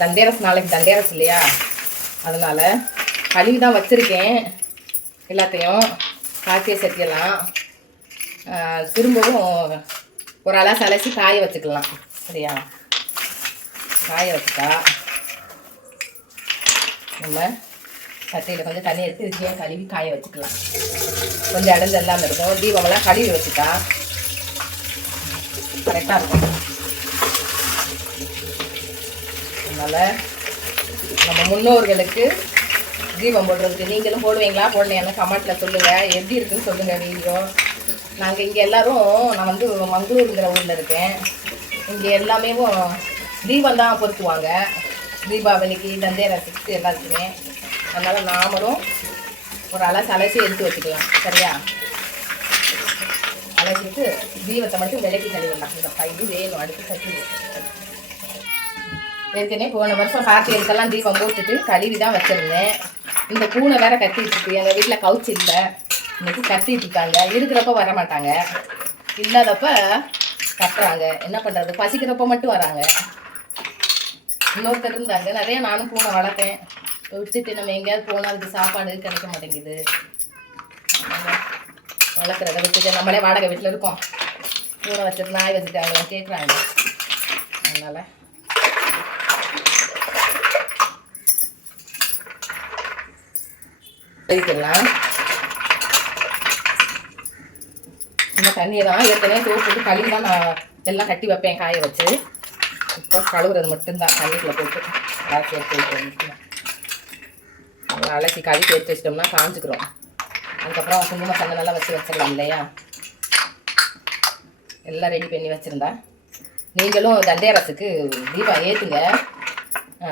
தண்டேரஸ் நாளைக்கு தண்டேரஸ் இல்லையா? அதனால் கழுவி தான் வச்சுருக்கேன் எல்லாத்தையும் காய்ச்சிய சட்டியெல்லாம். திரும்பவும் ஒரு அளவு அலசி காய வச்சுக்கலாம். சரியா? காய வச்சுட்டா நம்ம சட்டியில் கொஞ்சம் தண்ணி எடுத்து இதுக்கே கழுவி காய வச்சுக்கலாம். கொஞ்சம் இடஞ்சு இல்லாமல் இருக்கும். தீபமெல்லாம் கழுவி வச்சுட்டா கரெக்டாக இருக்கும். அதனால் நம்ம முன்னோர்களுக்கு தீபம் போடுறதுக்கு நீங்களும் போடுவீங்களா? போடலையான்னு கமெண்ட்டில் சொல்லுங்கள் எப்படி இருக்குன்னு சொல்லுங்கள் வீடியோ. நாங்கள் இங்கே எல்லோரும் நான் வந்து மங்களூருங்கிற ஊரில் இருக்கேன். இங்கே எல்லாமே தீபம் தான் பொருத்துவாங்க. தீபாவளிக்கு தந்தேரத்துக்கு எல்லாத்துக்குமே. அதனால் நாமளும் ஒரு அலசு அலசி எடுத்து வச்சுக்கலாம். சரியா? அலசிட்டு தீபத்தை மட்டும் விலைக்கு கழுவிடலாம் இந்த பையன் வேணும். அடுத்து கட்டி ஏற்கனவே போன வருஷம் கார்த்திகைக்கெல்லாம் தீபம் போட்டுட்டு கழுவி தான் வச்சிருந்தேன். இந்த பூனை வேற கட்டிகிட்டுருக்கு எங்கள் வீட்டில் கவுச்சு இல்லை. இன்னைக்கு கத்திட்டு இருக்காங்க. இருக்கிறப்ப வர மாட்டாங்க இல்லாதப்ப கட்டுறாங்க என்ன பண்ணுறது பசிக்கிறப்ப மட்டும் வராங்க. இன்னொருத்தர் இருந்தாங்க. நிறைய நானும் பூனை வளர்த்தேன். விட்டுட்டு நம்ம எங்கேயாவது போனால் அதுக்கு சாப்பாடு கிடைக்க மாட்டேங்குது. வளர்க்குறத விட்டுட்டு நம்மளே வாடகை வீட்டில் இருக்கோம். பூனை வச்சுட்டு நாய் வச்சுட்டாங்க கேட்குறாங்க அதனால் வைக்கலாம் இந்த தண்ணியை தான் ஏற்கனவே சோப்பு போட்டு கழுவி தான் நான் எல்லாம் கட்டி வைப்பேன் காய வச்சு. இப்போ கழுவுறது மட்டும்தான். தண்ணிக்குள்ளே போட்டு அலசி எடுத்து வைக்கிறோம் நல்லா அலசி கழுவி எடுத்து வச்சிட்டோம்னா காஞ்சிக்கிறோம் அதுக்கப்புறம் குங்கும நல்லா வச்சு வச்சிடலாம் இல்லையா? எல்லாம் ரெடி பண்ணி வச்சுருந்தா. நீங்களும் தண்டேரசுக்கு தீபம் ஏற்றுங்க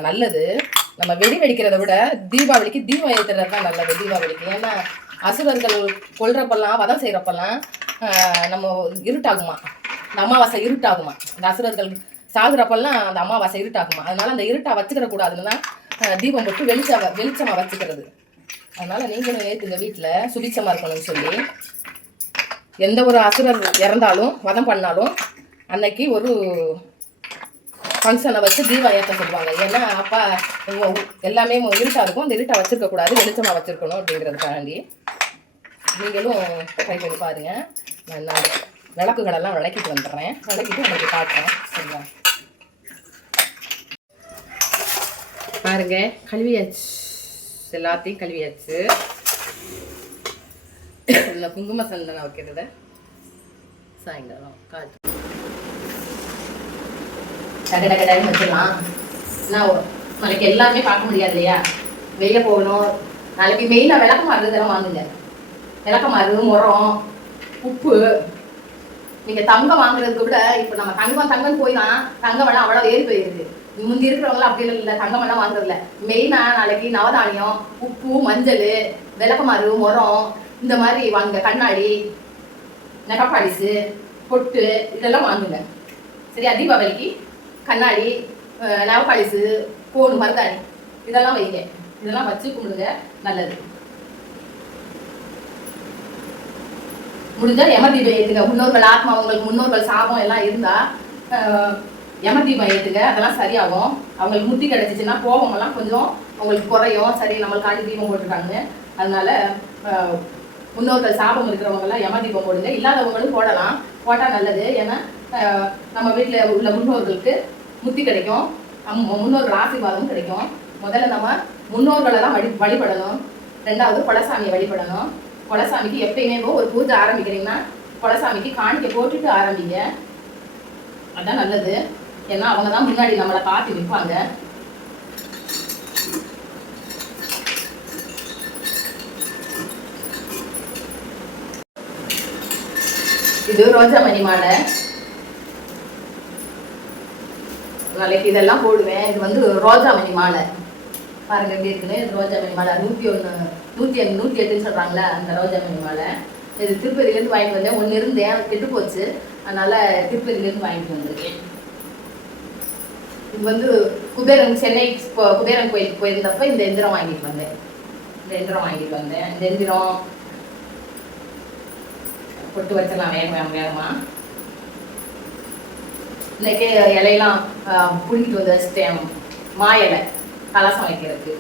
நல்லது. நம்ம வெடி வெடிக்கிறத விட தீபாவளிக்கு தீபம் ஏற்றுறது தான் நல்லது தீபாவளிக்கு. ஏன்னா அசுரர்கள் கொள்றப்பெல்லாம் வதம் செய்கிறப்பெல்லாம் நம்ம இருட்டாகுமா? இந்த அமாவாசை இருட்டாகுமா? இந்த அசுரர்கள் சாகுறப்பெல்லாம் அந்த அமாவாசை இருட்டாகுமா? அதனால் அந்த இருட்டா வச்சுக்கிற கூடாதுன்னு தான் தீபம் போட்டு வெளிச்சம் வெளிச்சமாக வச்சுக்கிறது. அதனால் நீங்களும் ஏற்றுங்க வீட்டில் சுபிச்சமாக இருக்கணும்னு சொல்லி எந்த ஒரு அசுரர் இறந்தாலும் வதம் பண்ணாலும் அன்னைக்கு ஒரு ஃபங்க்ஷனை வச்சு தீபம் ஏற்ற சொல்லுவாங்க. ஏன்னா அப்பா எல்லாமே இருட்டாக இருக்கும். அந்த இருட்டாக வச்சுருக்கக்கூடாது வெளிச்சமாக வச்சிருக்கணும் அப்படிங்கிறதுக்காண்டி. நீங்களும் ட்ரை பண்ணி பாருங்க. நான் நான் விளக்குகளெல்லாம் விளக்கிட்டு வந்துடுறேன். விளக்கிட்டு உங்களுக்கு காட்டுறேன். சரிங்களா? பாருங்க கழுவியாச்சு. எல்லாத்தையும் கழுவியாச்சு. இல்லை குங்கும சந்தனம் வைக்கிறத சாயங்காலம் காட்டு டக்கு டக்கு டக்குன்னு வச்சிடலாம் நான் நாளைக்கு எல்லாமே பார்க்க முடியாது இல்லையா வெளில போகணும். நாளைக்கு மெயினாக விளக்க மருந்து இதெல்லாம் வாங்குங்க விளக்கமாறு முறம் உப்பு. நீங்கள் தங்கம் வாங்குறதுக்கு விட இப்போ நம்ம தங்கம் தங்கம் போய் தான் தங்கம் எல்லாம் அவ்வளோ ஏறி போயிருக்கு. முந்தி இருக்கிறவங்களாம் அப்படி இல்லை. தங்கம் எல்லாம் வாங்குறதில்ல மெயினாக நாளைக்கு நவதானியம் உப்பு மஞ்சள் விளக்கமாறு முறம் இந்த மாதிரி வாங்குங்க கண்ணாடி நெகப்பாலிஸு பொட்டு இதெல்லாம் வாங்குங்க சரியா? தீபாவளிக்கு கண்ணாடி நவக்காளிசு நவப்பாலிஸு கோன் மருதாணி இதெல்லாம் வைங்க. இதெல்லாம் வச்சு கும்பிடுங்க நல்லது. முடிஞ்சால் எம தீபம் ஏற்றுங்க முன்னோர்கள் ஆத்மா அவங்களுக்கு முன்னோர்கள் சாபம் எல்லாம் இருந்தால் எம தீபம் ஏற்றுங்க அதெல்லாம் சரியாகும். அவங்களுக்கு முத்தி கிடச்சிச்சின்னா கோபமெல்லாம் கொஞ்சம் அவங்களுக்கு குறையும். சரி நம்மளுக்காண்டி தீபம் போட்டிருக்காங்க. அதனால முன்னோர்கள் சாபம் இருக்கிறவங்கெல்லாம் எம தீபம் போடுங்க. இல்லாதவங்களும் போடலாம். போட்டால் நல்லது. ஏன்னா நம்ம வீட்டில் உள்ள முன்னோர்களுக்கு முத்தி கிடைக்கும். முன்னோர்கள் ஆசீர்வாதமும் கிடைக்கும். முதல்ல நம்ம முன்னோர்களை தான் வழி வழிபடணும். ரெண்டாவது குலசாமியை வழிபடணும். குலசாமிக்கு எப்பயுமே ஒரு பூஜை ஆரம்பிக்கிறீங்கன்னா குலசாமிக்கு காணிக்கை போட்டுட்டு ஆரம்பிங்க. அதான் நல்லது. ஏன்னா அவங்க தான் முன்னாடி நம்மளை பார்த்து நிற்பாங்க. இது ரோஜாமணி மாலை. நாளைக்கு இதெல்லாம் போடுவேன். இது வந்து ரோஜாமணி மாலை. பாருங்க எப்படி இருக்குன்னு? இது மாலை. நூற்றி ஒன்று நூற்றி எண் நூற்றி எட்டுன்னு சொல்கிறாங்களே அந்த ரோஜாமணி மாலை. இது திருப்பதியிலேருந்து வாங்கிட்டு வந்தேன். ஒன்று இருந்தேன். கெட்டு போச்சு. அதனால் திருப்பதியிலேருந்து வாங்கிட்டு வந்திருக்கேன். இது வந்து குபேரன் சென்னை போ- குபேரன் கோயிலுக்கு போயிருந்தப்ப இந்த எந்திரம் வாங்கிட்டு வந்தேன். இந்த எந்திரம் வாங்கிட்டு வந்தேன். இந்த எந்திரம் பொட்டு வச்சிடலாம். வேணும் வேக வேகமா. இன்னைக்கு இலையெல்லாம் ஆஹ், புழுங்கிட்டு வந்து வச்சுட்டேன் மா இலை கலசம் வைக்கிறதுக்கு.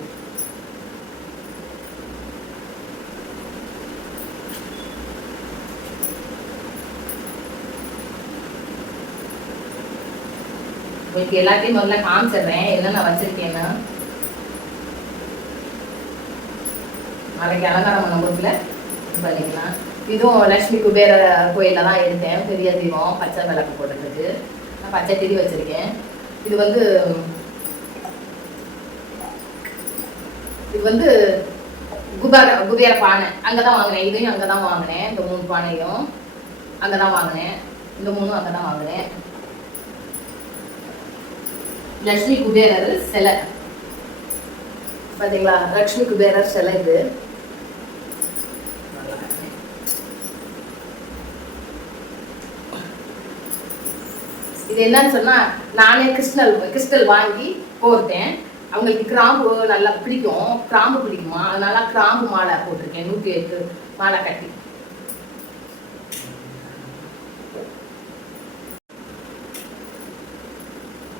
உங்களுக்கு எல்லாத்தையும் முதல்ல காமிச்சிடுறேன். என்னென்ன வச்சிருக்கேன்னு நாளைக்கு அலங்காரம் பண்ண பொருட்களை பண்ணிக்கலாம். இதுவும் லட்சுமி குபேர கோயிலில் தான் எடுத்தேன். பெரிய தீபம் பச்சை விளக்கு போட்டுருக்கு நான் பச்சை திரி வச்சிருக்கேன். இது வந்து இது வந்து குபேர குபேர பானை. அங்கே தான் வாங்கினேன். இதையும் அங்கே தான் வாங்கினேன். இந்த மூணு பானையும் அங்கே தான் வாங்கினேன். இந்த மூணும் அங்கே தான் வாங்கினேன். லக்ஷ்மி குபேரர் சிலை. பார்த்தீங்களா? லக்ஷ்மி குபேரர் சிலை இது. இது என்னன்னு சொன்னா நானே கிறிஸ்டல் கிறிஸ்டல் வாங்கி போட்டேன். அவங்களுக்கு கிராம்பு நல்லா பிடிக்கும். கிராம்பு பிடிக்குமா? அதனால கிராம்பு மாலை போட்டிருக்கேன். நூற்றி எட்டு மாலை கட்டி.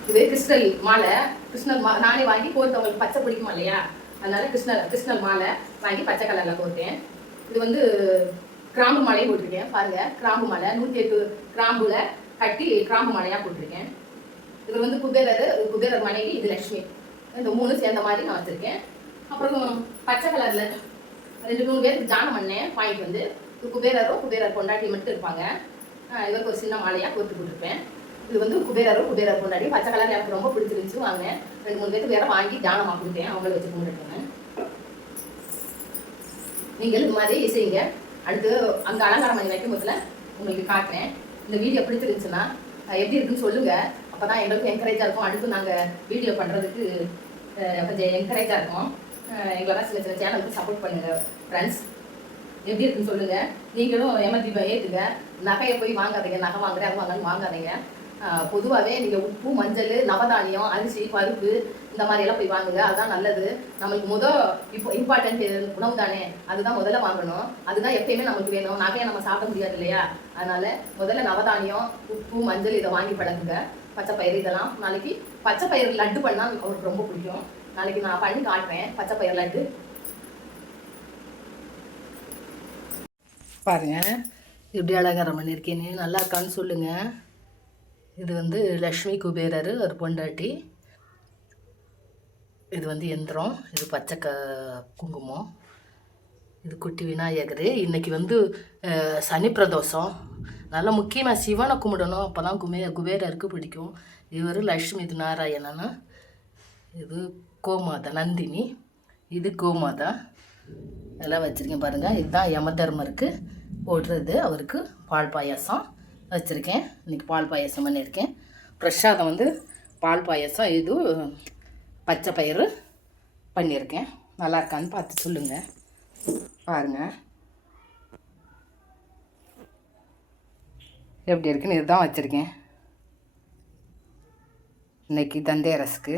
இது கிருஷ்ணல் மாலை. கிருஷ்ணல் மா நானே வாங்கி கோர்த்தவங்களுக்கு பச்சை பிடிக்குமா இல்லையா? அதனால கிருஷ்ணர் கிருஷ்ணல் மாலை வாங்கி பச்சை கலரில் கோர்த்தேன் இது வந்து கிராம்பு மாலையை போட்டிருக்கேன். பாருங்க கிராம்பு மாலை. நூற்றி எட்டு கிராம்புல கட்டி கிராம்பு மாலையாக போட்டிருக்கேன். இது வந்து குபேரர் குபேரர் மனைவி இது லக்ஷ்மி இந்த மூணு சேர்ந்த மாதிரி நான் வச்சுருக்கேன். அப்புறம் பச்சை கலரில் ரெண்டு மூணு பேருக்கு ஜானம் பண்ணேன். வாங்கிட்டு வந்து இது குபேரரும் குபேரர் பொண்டாட்டி மட்டும் இருப்பாங்க. ஆஹ் இவருக்கு ஒரு சின்ன மாலையாக கோர்த்து போட்டிருப்பேன் இது வந்து குபேரரும் குபேரர் பொண்டாட்டி. பச்சை கலர் எனக்கு ரொம்ப பிடிச்சிருந்துச்சு வாங்க ரெண்டு மூணு பேருக்கு வேற வாங்கி தானமாக கொடுத்தேன். அவங்கள வச்சு கும்பிட்டுருக்கேன். நீங்கள் இது மாதிரி செய்யுங்க. அடுத்து அங்கே அலங்காரம் பண்ணி வைக்கும் போதில் உங்களுக்கு காட்டுறேன். இந்த வீடியோ பிடிச்சிருந்துச்சுன்னா அஹ் எப்படி இருக்குன்னு சொல்லுங்க. அப்பதான் எங்களுக்கும் என்கரேஜாக இருக்கும். அடுத்து நாங்கள் வீடியோ பண்ணுறதுக்கு கொஞ்சம் என்கரேஜாக இருக்கும். எங்களோட சின்ன சின்ன சேனலுக்கு சப்போர்ட் பண்ணுங்க ஃப்ரெண்ட்ஸ் எப்படி இருக்குன்னு சொல்லுங்க. நீங்களும் எமர்ஜி ஏற்றுங்க நகையை போய் வாங்காதீங்க. நகை வாங்குறேன் அது வாங்கன்னு வாங்காதீங்க. பொதுவாகவே நீங்கள் உப்பு மஞ்சள் நவதானியம் அரிசி பருப்பு இந்த மாதிரியெல்லாம் போய் வாங்குங்க. அதுதான் நல்லது. நம்மளுக்கு முதல் இப்போ இம்பார்ட்டன்ட் உணவு தானே. அதுதான் முதல்ல வாங்கணும். அதுதான் எப்பயுமே நமக்கு வேணும். நகையை நம்ம சாப்பிட முடியாது இல்லையா? அதனால முதல்ல நவதானியம் உப்பு மஞ்சள் இதை வாங்கி பழகுங்க. பச்சை பயிறு இதெல்லாம். நாளைக்கு பச்சை பயிறு லட்டு பண்ணால் அவருக்கு ரொம்ப பிடிக்கும். நாளைக்கு நான் பண்ணி காட்டுறேன். பச்சை பயிறு லட்டு. பாருங்க. எப்படி அலங்காரம் பண்ணியிருக்கேன்னு நல்லா இருக்கான்னு சொல்லுங்கள் இது வந்து லக்ஷ்மி குபேரர் ஒரு பொண்டாட்டி. இது வந்து எந்திரம் இது பச்சை க குங்குமம். இது குட்டி விநாயகர். இன்றைக்கி வந்து சனி பிரதோஷம். நல்லா முக்கியமாக சிவனை கும்பிடணும். அப்போ தான் குமே குபேரருக்கு பிடிக்கும். இவர் லக்ஷ்மி இது நாராயணன்? இது கோமாதா நந்தினி. இது கோமாதா. எல்லாம் வச்சுருக்கேன் பாருங்கள் இதுதான் யமதர்மருக்கு ஓடுறது அவருக்கு பால் பாயாசம். வச்சுருக்கேன். இன்றைக்கி பால் பாயாசம் பண்ணியிருக்கேன். பிரசாதம் வந்து பால் பாயாசம் இது பச்சை பயிறு பண்ணியிருக்கேன். நல்லா இருக்கான்னு பார்த்து சொல்லுங்கள் பாருங்கள் எப்படி இருக்குன்னு இதுதான் வச்சுருக்கேன். இன்னைக்கு தந்தேரஸுக்கு